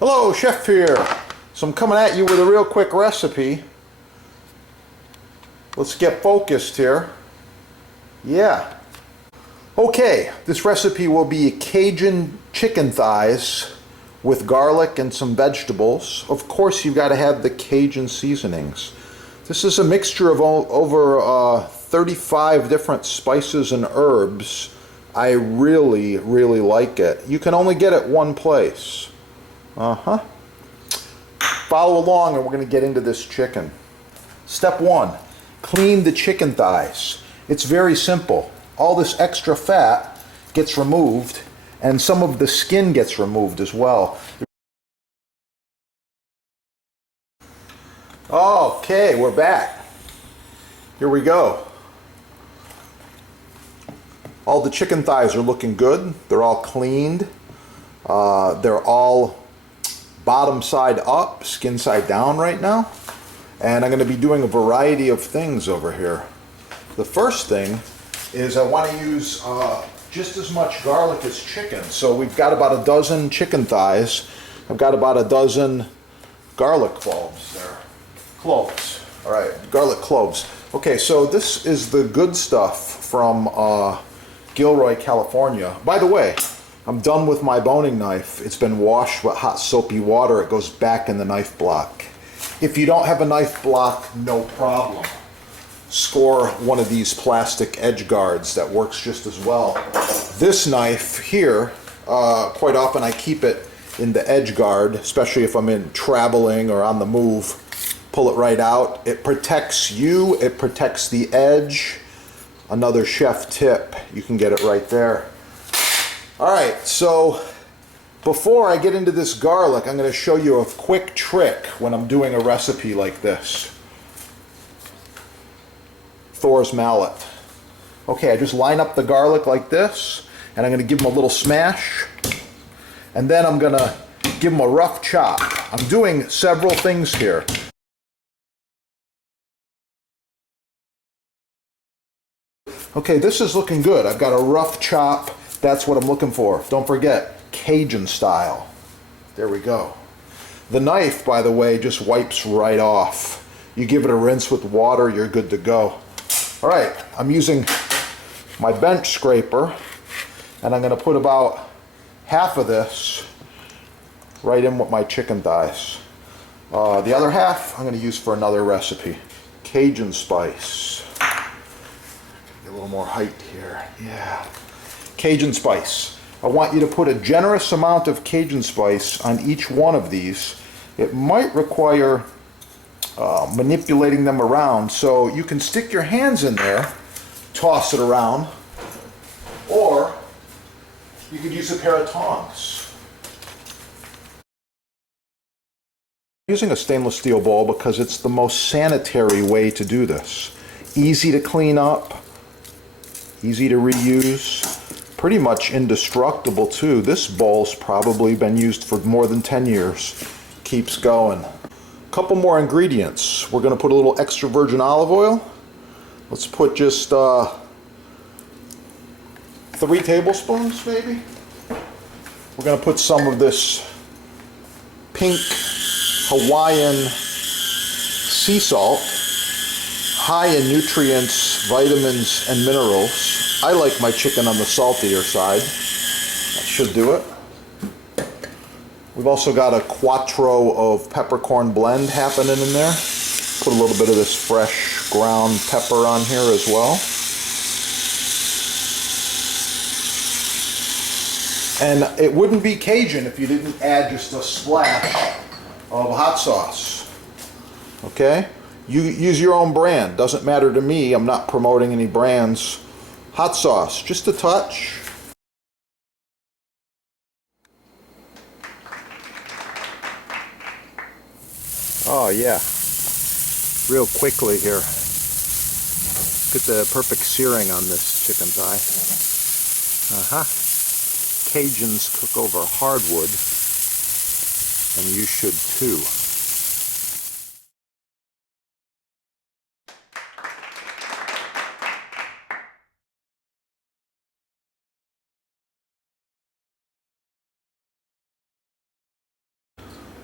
Hello, Chef here. So I'm coming at you with a real quick recipe. Let's get focused here. Yeah. Okay, this recipe will be Cajun chicken thighs with garlic and some vegetables. Of course, you've got to have the Cajun seasonings. This is a mixture of over 35 different spices and herbs. I really like it. You can only get it one place. Follow along and we're going to get into this chicken. Step one, clean the chicken thighs. It's very simple. All this extra fat gets removed and some of the skin gets removed as well. Okay, we're back. Here we go. All the chicken thighs are looking good. They're all cleaned. They're all bottom side up, skin side down right now. And I'm going to be doing a variety of things over here. The first thing is I want to use just as much garlic as chicken. So we've got about a dozen chicken thighs. I've got about a dozen garlic cloves there. Cloves. All right, garlic cloves. Okay, so this is the good stuff from Gilroy, California. By the way, I'm done with my boning knife. It's been washed with hot soapy water. It goes back in the knife block. If you don't have a knife block, no problem. Score one of these plastic edge guards that works just as well. This knife here, quite often I keep it in the edge guard, especially if I'm in traveling or on the move. Pull it right out. It protects you, it protects the edge. Another chef tip, you can get it right there. All right, so before I get into this garlic, I'm going to show you a quick trick when I'm doing a recipe like this. Thor's mallet. Okay, I just line up the garlic like this, and I'm going to give them a little smash, and then I'm going to give them a rough chop. I'm doing several things here. Okay, this is looking good. I've got a rough chop. That's what I'm looking for. Don't forget, Cajun style. There we go. The knife, by the way, just wipes right off. You give it a rinse with water, you're good to go. All right, I'm using my bench scraper, and I'm going to put about half of this right in with my chicken thighs. The other half I'm going to use for another recipe. Cajun spice. Get a little more height here. Yeah. Cajun spice. I want you to put a generous amount of Cajun spice on each one of these. It might require manipulating them around, so you can stick your hands in there, toss it around, or you could use a pair of tongs. I'm using a stainless steel bowl because it's the most sanitary way to do this. Easy to clean up, easy to reuse. Pretty much indestructible too. This bowl's probably been used for more than 10 years. Keeps going. A couple more ingredients. We're going to put a little extra virgin olive oil. Let's put just 3 tablespoons maybe. We're going to put some of this pink Hawaiian sea salt, high in nutrients, vitamins, and minerals. I like my chicken on the saltier side. That should do it. We've also got a quattro of peppercorn blend happening in there. Put a little bit of this fresh ground pepper on here as well. And it wouldn't be Cajun if you didn't add just a splash of hot sauce. Okay? You use your own brand. Doesn't matter to me. I'm not promoting any brands. Hot sauce, just a touch. Oh yeah, real quickly here. Get the perfect searing on this chicken thigh. Cajuns cook over hardwood, and you should too.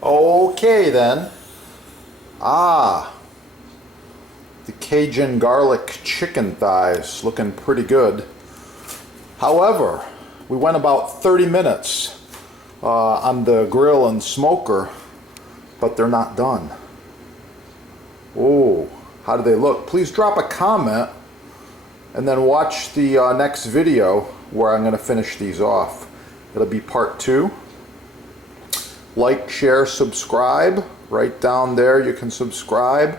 Okay then. Ah, the Cajun garlic chicken thighs looking pretty good. However, we went about 30 minutes on the grill and smoker, but they're not done. Oh, how do they look? Please drop a comment and then watch the next video where I'm going to finish these off. It'll be part 2. Like, share, subscribe. Right down there you can subscribe.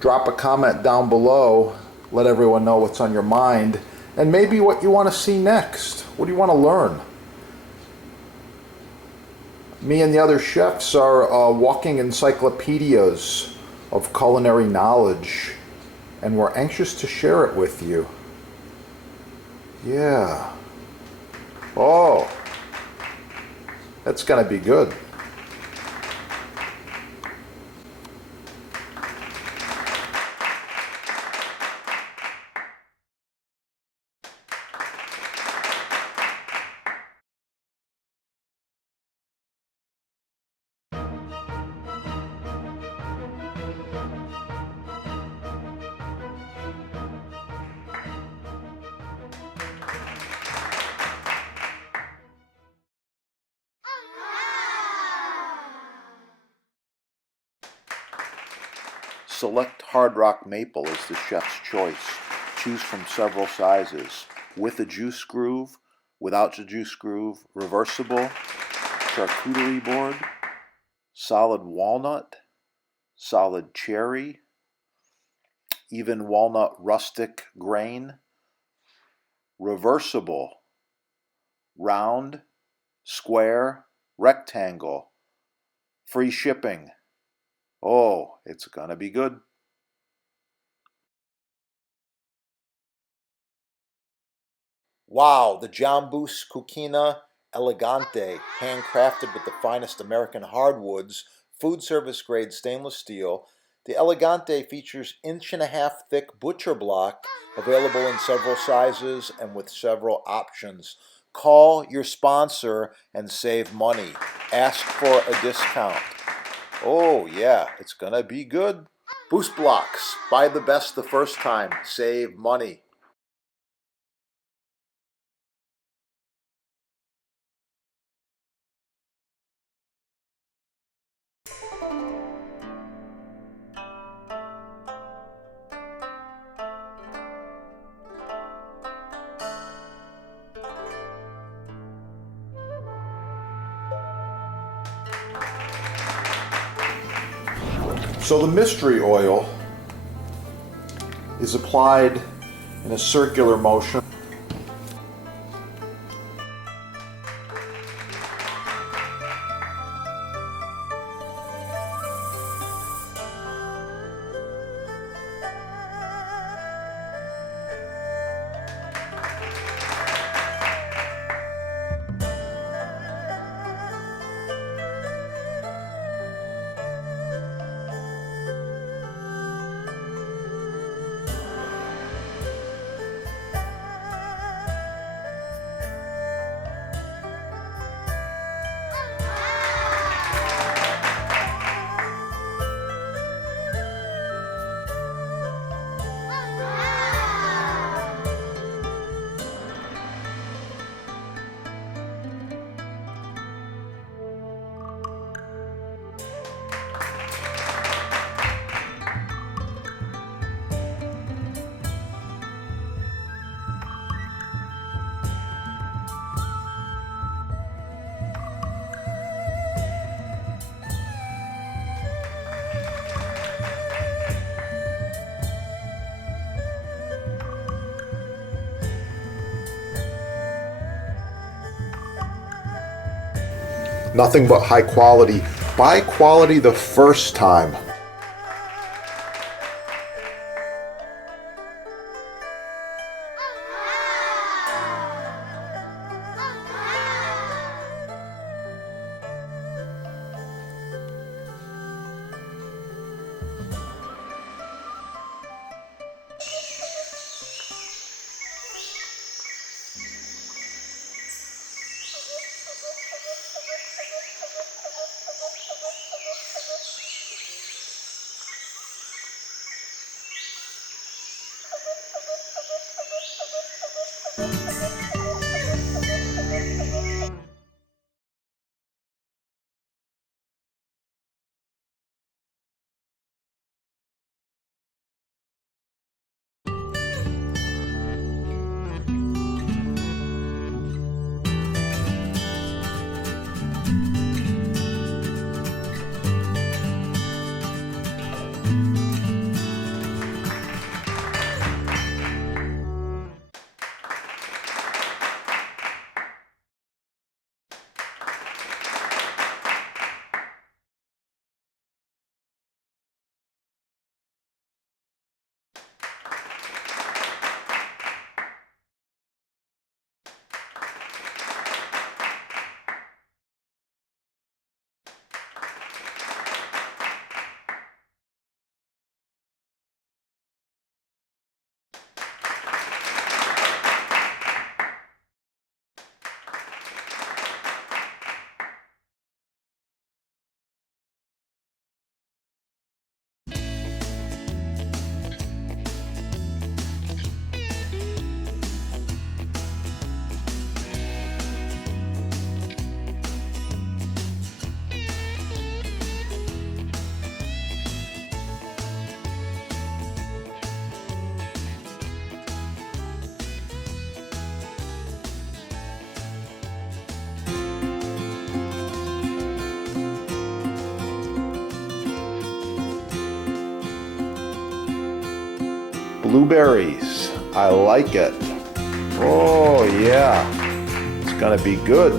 Drop a comment down below. Let everyone know what's on your mind and maybe what you want to see next. What do you want to learn? Me and the other chefs are walking encyclopedias of culinary knowledge, and we're anxious to share it with you. Yeah. Oh, that's gonna be good. Select Hard Rock Maple is the chef's choice. Choose from several sizes. With a juice groove, without a juice groove, reversible, charcuterie board, solid walnut, solid cherry, even walnut rustic grain, reversible, round, square, rectangle, free shipping. Oh, it's gonna be good. Wow, the Jambus Cucina Elegante, handcrafted with the finest American hardwoods, food service grade stainless steel. The Elegante features 1.5-inch thick butcher block, available in several sizes and with several options. Call your sponsor and save money. Ask for a discount. Oh yeah, it's gonna be good. Boost blocks. Buy the best the first time. Save money. So the mystery oil is applied in a circular motion. Nothing but high quality. Buy quality the first time. blueberries. I like it. Oh yeah, it's gonna be good.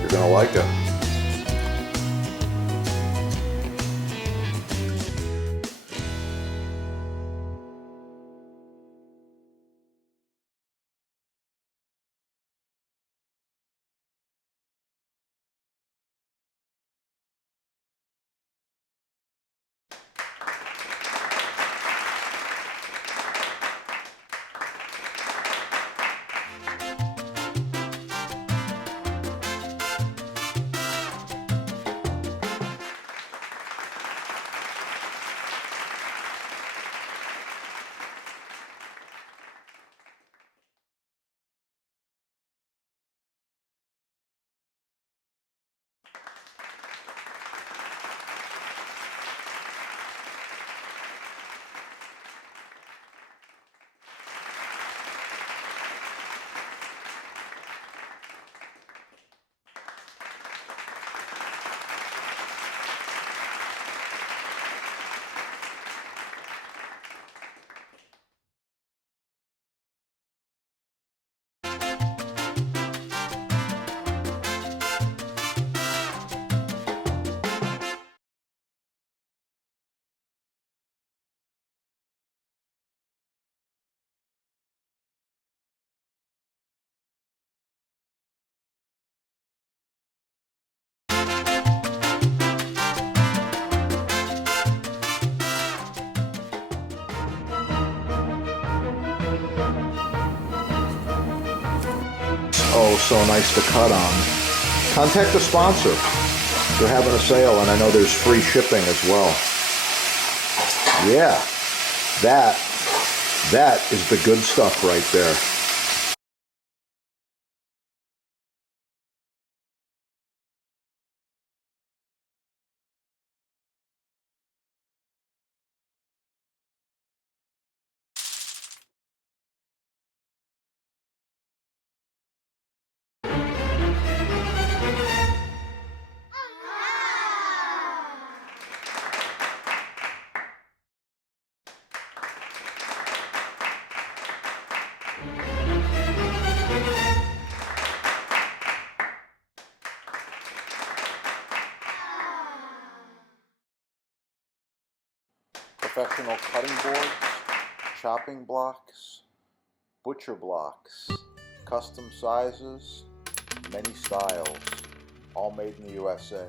You're gonna like it. Oh, so nice to cut on. Contact the sponsor. They're having a sale, and I know there's free shipping as well. Yeah, that is the good stuff right there. Professional cutting boards, chopping blocks, butcher blocks, custom sizes, many styles, all made in the USA.